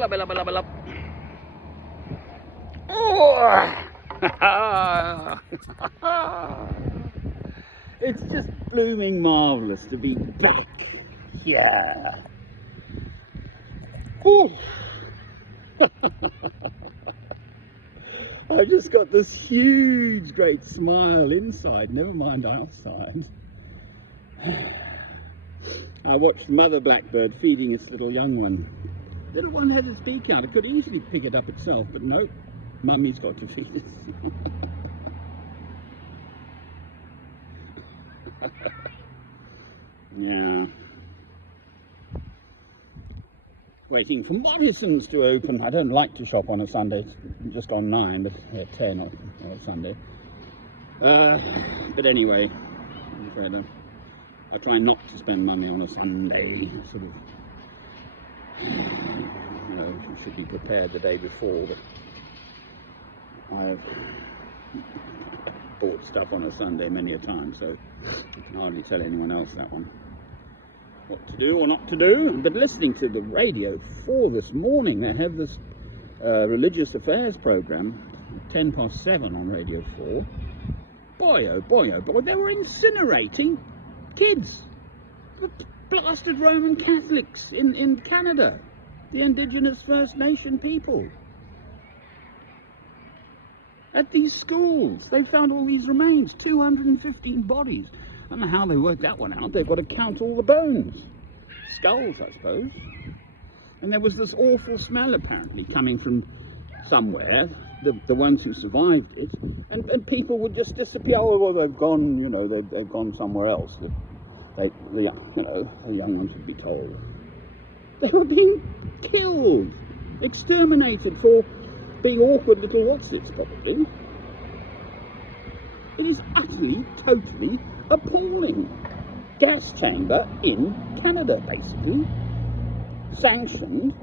love, love, love, love. Oh! It's just blooming marvellous to be back here. Oh. I've just got this huge, great smile inside, never mind outside. I watched mother blackbird feeding its little young one. Little one had its beak out. It could easily pick it up itself, but no, mummy's got to feed it. Yeah. Waiting for Morrison's to open. I don't like to shop on a Sunday. It's just on 9, but 10 on a Sunday. But anyway, I'm afraid I try not to spend money on a Sunday. Sort of, you know, you should be prepared the day before. But I've bought stuff on a Sunday many a time, so I can hardly tell anyone else that one. What to do or not to do. But listening to the Radio 4 this morning, they have this religious affairs program, 7:10 on Radio 4. Boy, oh boy, oh boy, they were incinerating kids. The blasted Roman Catholics in Canada, the indigenous First Nation people. At these schools, they found all these remains, 215 bodies. I don't know how they worked that one out. They've got to count all the bones. Skulls, I suppose. And there was this awful smell, apparently, coming from somewhere, the ones who survived it. And people would just disappear. Oh, well, they've gone, you know, they've gone somewhere else. The young ones would be told. They were being killed, exterminated for being awkward little whatsits, probably. It is utterly, totally appalling. Gas chamber in Canada, basically, sanctioned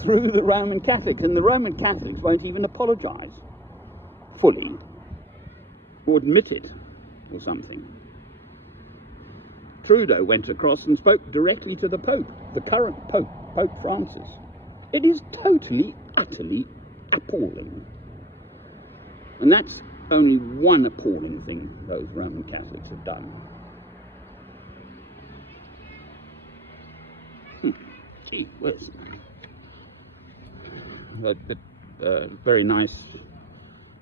through the Roman Catholics, and the Roman Catholics won't even apologise fully or admit it or something. Trudeau went across and spoke directly to the Pope, the current Pope, Pope Francis. It is totally, utterly appalling. And that's only one appalling thing those Roman Catholics have done. Gee whiz. But very nice,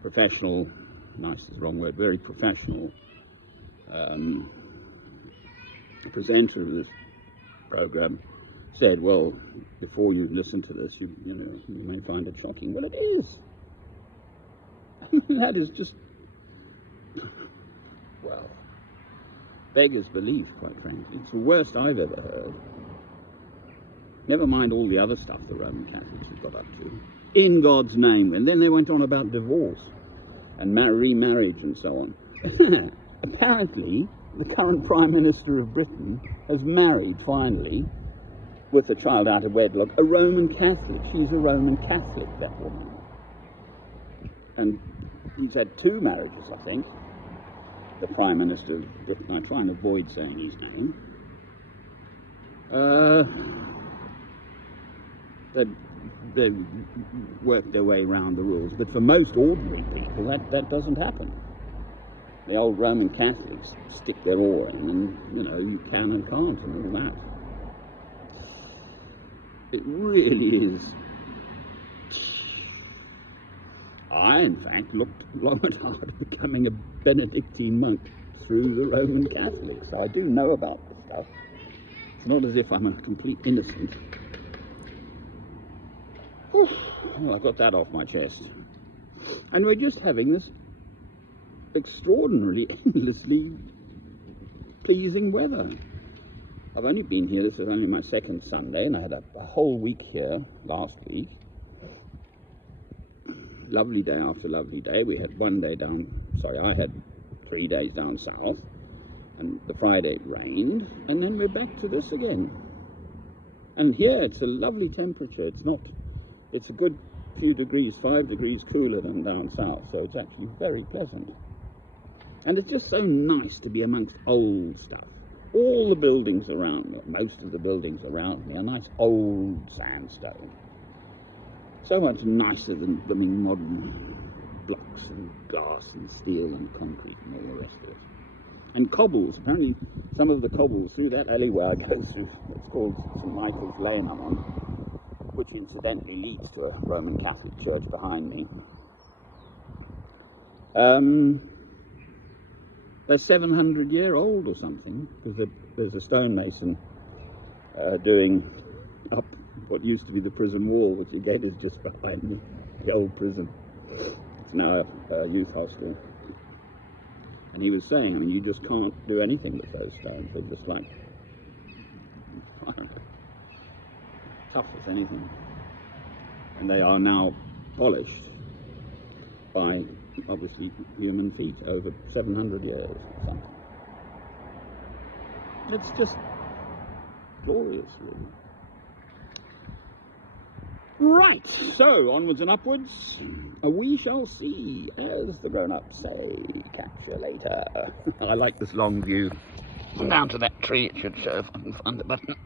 professional, nice is the wrong word, very professional presenter of this program said, well, before you listen to this, you may find it shocking. Well, it is. That is just, well, beggars belief, quite frankly. It's the worst I've ever heard. Never mind all the other stuff the Roman Catholics have got up to. In God's name. And then they went on about divorce and remarriage and so on. Apparently, the current Prime Minister of Britain has married, finally, with a child out of wedlock, a Roman Catholic. She's a Roman Catholic, that woman. And he's had 2 marriages, I think. The Prime Minister of Britain. I try and avoid saying his name. They work their way around the rules, but for most ordinary people, that doesn't happen. The old Roman Catholics stick their oar in, and you can and can't, and all that. It really is. I, in fact, looked long and hard at becoming a Benedictine monk through the Roman Catholics. So I do know about this stuff. It's not as if I'm a complete innocent. Well, I got that off my chest. And we're just having this extraordinarily, endlessly pleasing weather. I've only been here, this is only my 2nd Sunday, and I had a whole week here last week. Lovely day after lovely day. We had one day I had 3 days down south, and the Friday it rained, and then we're back to this again. And here it's a lovely temperature. It's a good few degrees, 5 degrees cooler than down south, so it's actually very pleasant. And it's just so nice to be amongst old stuff. All the buildings around me, most of the buildings around me, are nice old sandstone. So much nicer than blooming modern blocks and glass and steel and concrete and all the rest of it. And cobbles, apparently some of the cobbles through that alleyway I go through, it's called St Michael's Lane I'm on, which incidentally leads to a Roman Catholic church behind me. They're 700-year-old or something, because there's a stonemason doing up what used to be the prison wall, which again is just behind me, the old prison. It's now a youth hostel. And he was saying, I mean, you just can't do anything with those stones. They're just like, I don't know, tough as anything. And they are now polished by, obviously, human feet over 700 years or something. It's just glorious, really. Right, so onwards and upwards, we shall see, as the grown-ups say. Catch you later. I like this long view. Down to that tree, it should show if I can find the button.